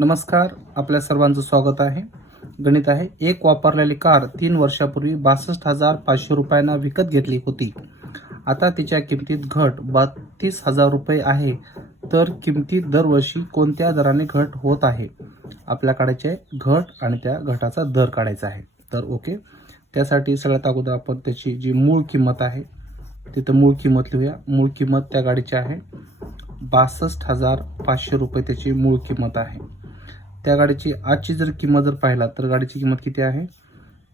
नमस्कार आपल्या सर्वांचं स्वागत आहे. गणित आहे एक वापरलेली कार तीन वर्षापूर्वी बासष्ट हजार पाचशे रुपयांना विकत घेतली होती. आता तिच्या किमतीत घट बत्तीस हजार रुपये आहे तर किमतीत दरवर्षी कोणत्या दराने घट होत आहे? आपल्या काढायचे घट आणि त्या घटाचा दर काढायचा आहे. तर ओके त्यासाठी सगळ्यात अगोदर आपण त्याची जी मूळ किंमत आहे तिथं मूळ किंमत लिहूया. मूळ किंमत त्या गाडीची आहे बासष्ट हजार पाचशे रुपये त्याची मूळ किंमत आहे. त्या गाडीची आजची जर किंमत जर पाहिला तर गाडीची किंमत किती आहे?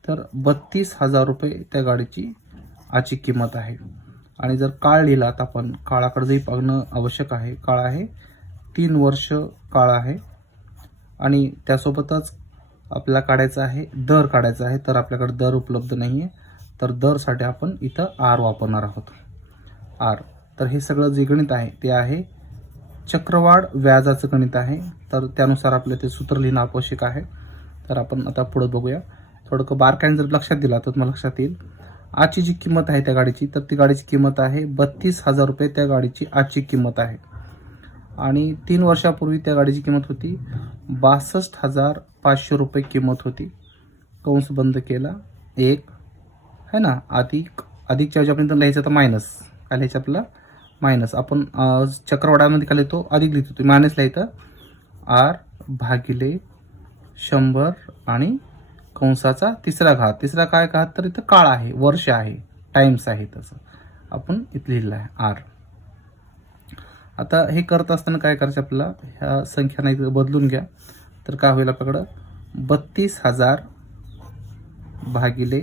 तर बत्तीस हजार रुपये त्या गाडीची आजची किंमत आहे. आणि जर काळ लिहिला तर आपण काळाकडे बघणं आवश्यक आहे काळ आहे तीन वर्ष काळ आहे. आणि त्यासोबतच आपल्याला काढायचं आहे दर काढायचा आहे तर आपल्याकडे दर उपलब्ध नाही आहे तर दरसाठी आपण इथं आर वापरणार आहोत. आर तर हे सगळं जे गणित आहे ते आहे चक्रवाढ व्याजाचं गणित आहे. तर त्यानुसार आपलं ते सूत्र लिहिणं आवश्यक आहे. तर आपण आता पुढं बघूया. थोडं बारकाईने जर लक्षात दिला तर तुम्हाला लक्षात येईल. आजची जी किंमत आहे त्या गाडीची तर ती गाडीची किंमत आहे बत्तीस हजार रुपये. त्या गाडीची आजची किंमत आहे. आणि तीन वर्षापूर्वी त्या गाडीची किंमत होती बासष्ट हजार पाचशे रुपये किंमत होती. कंस बंद केला. एक है ना? अधिक अधिकच्या ऐवजी आपण लिहायचं तर मायनस काय लिहायचं आपल्याला मायनस. आपण चक्रवाडामध्ये काय लिहितो अधिक लिहितो मायनसला इथं आर भागिले शंभर आणि कंसाचा तिसरा घात. तिसरा काय घात? तर इथं काळ आहे. वर्ष आहे. टाइम्स आहे तसं. आपण इथं लिहिलं आहे आर. आता हे करत असताना काय करायचं आपल्याला? ह्या संख्यांना इथं बदलून घ्या. तर काय होईल आपल्याकडं? बत्तीस हजार भागिले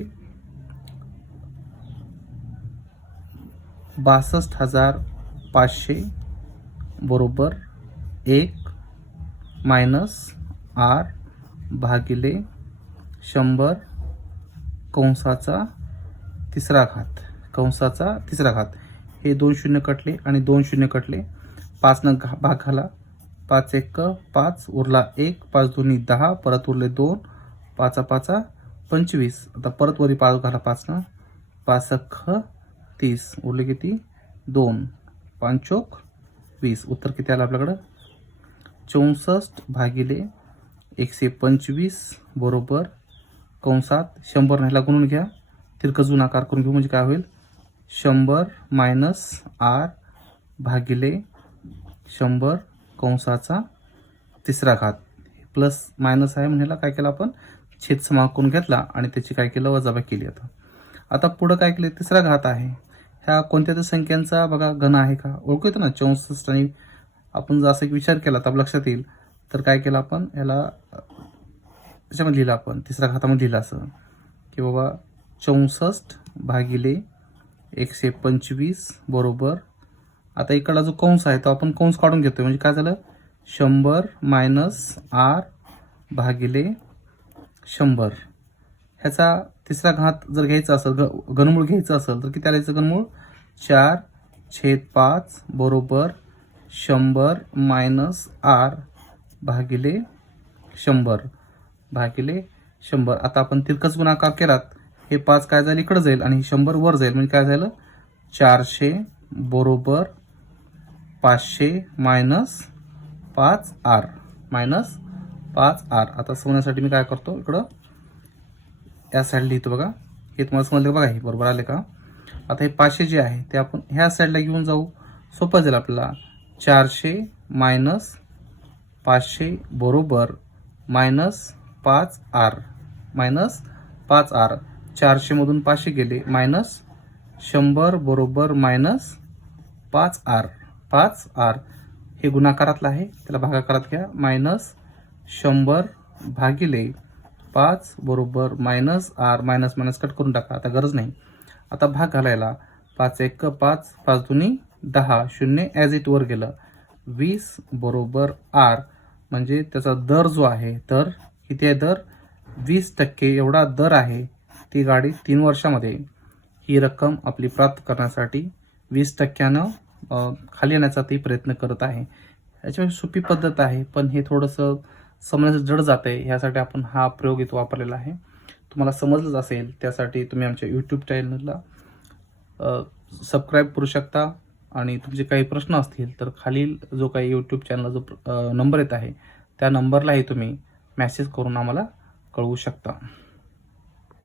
बासष्ट हजार पाचशे बरोबर एक मायनस आर भागिले शंभर कंसाचा तिसरा घात. कंसाचा तिसरा घात. हे दोन शून्य कटले आणि दोन शून्य कटले. पाचनं घा भाग घाला. पाच एक पाच उरला एक पाच दोन्ही दहा परत उरले दोन. पाचा पाचा पंचवीस. आता परत वरी पाच घाला पाचनं पाच अख्ख तीस. उरले किती? दोन. पांचोक वीस. उत्तर किती आलं आपल्याकडं? चौसष्ट भागिले एकशे पंचवीस बरोबर कंसात शंभर. नाहीला गुणून घ्या. तिरकजून आकार करून घेऊ म्हणजे काय होईल? शंभर मायनस आर भागिले शंभर कंसाचा तिसरा घात. प्लस मायनस आहे म्हणेला काय केलं आपण? छेद समाकून घेतला आणि त्याची काय केलं? वजाबा केली आता. आता पुढं काय केलं? तिसरा घात आहे. ह्या कोणत्या तरी संख्यांचा बघा घन आहे का? ओळखू येतो ना चौसष्ट आणि आपण जर असा एक विचार केला तर लक्षात येईल. तर काय केलं आपण? याला याच्यामध्ये त्याच्यामध्ये लिहिलं आपण तिसऱ्या घातामध्ये लिहिलं असं की बाबा चौसष्ट भागिले एकशे पंचवीस बरोबर आता इकडला जो कंस आहे तो आपण कंस काढून घेतोय. म्हणजे काय झालं? शंभर मायनस आर भागिले शंभर. ह्याचा तिसरा घात जर घ्यायचा असेल घनमूळ घ्यायचं असेल तर किती आलायचं घनमूळ? चार छेद पाच बरोबर शंभर मायनस आर भागिले शंभर. भागिले शंभर. आता आपण तिरकस गुणाकार केलात. हे पाच काय जाईल? इकडं जाईल आणि शंभर वर जाईल. म्हणजे काय झालं? चारशे बरोबर पाचशे मायनस पाच आर. मायनस पाच आर. आता सोन्यासाठी मी काय करतो? इकडं या साईडला लिहितो बघा. हे तुम्हाला समजलं बघा हे बरोबर आले का? आता हे पाचशे जे आहे ते आपण ह्या साईडला घेऊन जाऊ. सोपं जाईल आपल्याला. चारशे मायनस पाचशे बरोबर मायनस पाच आर मायनस पाच आर चारशेमधून पाचशे गेले. मायनस शंभर बरोबर मायनस पाच आर पाच आर हे गुणाकारातलं आहे. त्याला भागाकारात घ्या. मायनस शंभर भागिले पाच बरोबर minus R minus minus cut करून टाका. आता गरज नाही. आता भाग घालायला पाच एक पाच पाच दोन्ही दहा शून्य ॲज इट वर गेलं. वीस बरोबर आर म्हणजे त्याचा दर जो आहे तर किती आहे दर? वीस टक्के एवढा दर आहे ती गाडी तीन वर्षामध्ये. ही रक्कम आपली प्राप्त करण्यासाठी वीस टक्क्यानं खाली येण्याचा ती प्रयत्न करत आहे. याच्यामध्ये सोपी पद्धत आहे पण हे थोडंसं समजण्यास जड जाते आहे ह्यासाठी आपण हा प्रयोग इथं वापरलेला आहे. तुम्हाला समजलंच असेल त्यासाठी तुम्ही आमच्या यूट्यूब चॅनलला सबस्क्राईब करू शकता. आणि तुमचे काही प्रश्न असतील तर खालील जो काही यूट्यूब चॅनलला जो नंबर येत आहे त्या नंबरलाही तुम्ही मॅसेज करून आम्हाला कळवू शकता.